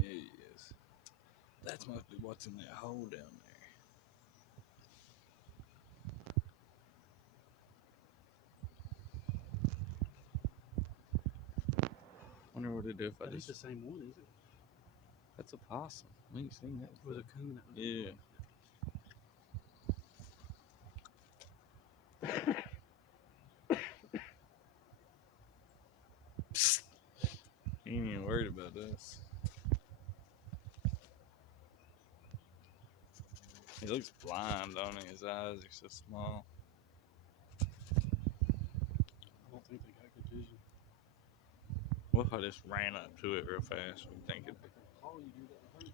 Yeah, he is. That's must be what's in that hole down there. Wonder what it'd do if I That is just. the same one, is it? That's a possum. We ain't seen that. It was a coon that was Yeah. Psst. He ain't even worried about us. He looks blind, don't he? His eyes are so small. I don't think they got good vision. What if I just ran up to it real fast? We think it. If they call you, dude, that would hurt.